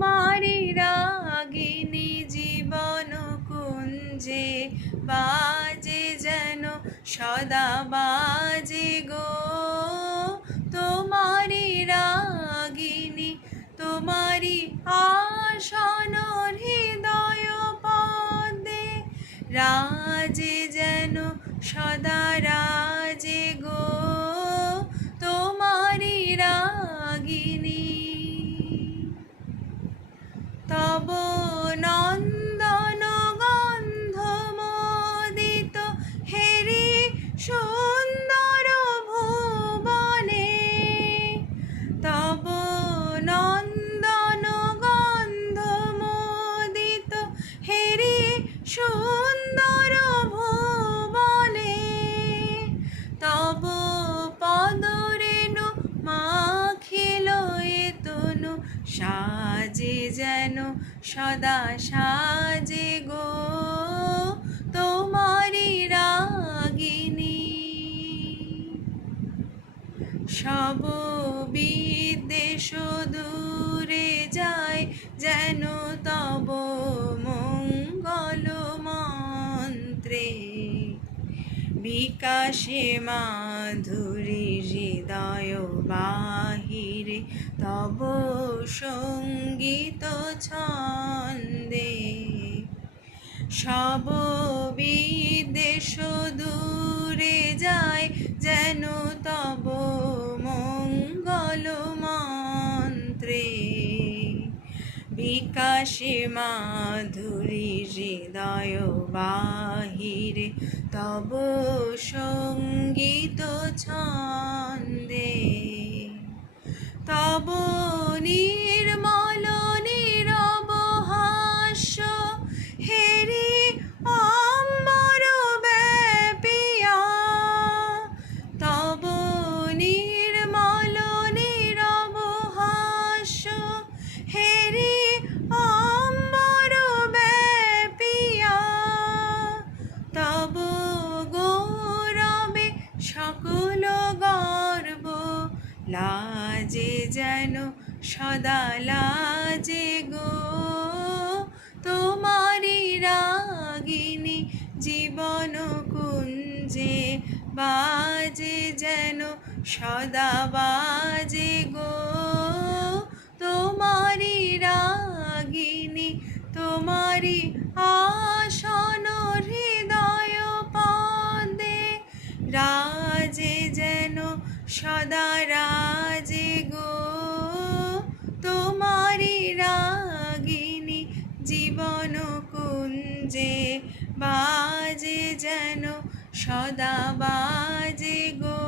তোমারি রাগিনী জীবন কুঞ্জে বাজে যেন সদা বাজে গো। তোমারি রাগিনী তোমারি আসন হৃদয় পদে রাজে যেন সদা রাজে গো। তোমারি রাগিনী তব নন্দন গন্ধ মোদিত হেরি সুন্দর ভুবনে, তব নন্দন গন্ধ মোদিত হেরি সুন্দর ভুবনে, তব পদরেণু মাখিল এ তনু সাজে যেন সদা সাজে গো। তোমারি রাগিনী সব বিদ্বেষ দূরে যায় যেন তব মঙ্গল মন্ত্রে, বিকাশে মাধুরী হৃদয় বাহিরে তব সঙ্গীত ছন্দে। সব বিদ্বেষ দূরে যায় যেন তব মঙ্গল মন্ত্রে, বিকাশে মাধুরী হৃদয় বাহিরে তব সঙ্গীত ছন্দে। তব নির্মল নীরব হাস্য হেরি অম্বর ব্যাপিয়া, তব নির্মল নীরব হাস্য হেরি অম্বর ব্যাপিয়া, তব গৌরবে সকল গর্ব লাজে যেন সদা লাজে গো। তোমারি রাগিনী জীবন কুঞ্জে বাজে যেন সদা বাজে গো। তোমারি রাগিনী তোমারি আসন হৃদয় পদে রাজে যেন সদা রাজে গো। তোমারি রাগিনী জীবন কুঞ্জে বাজে যেন সদা বাজে গো।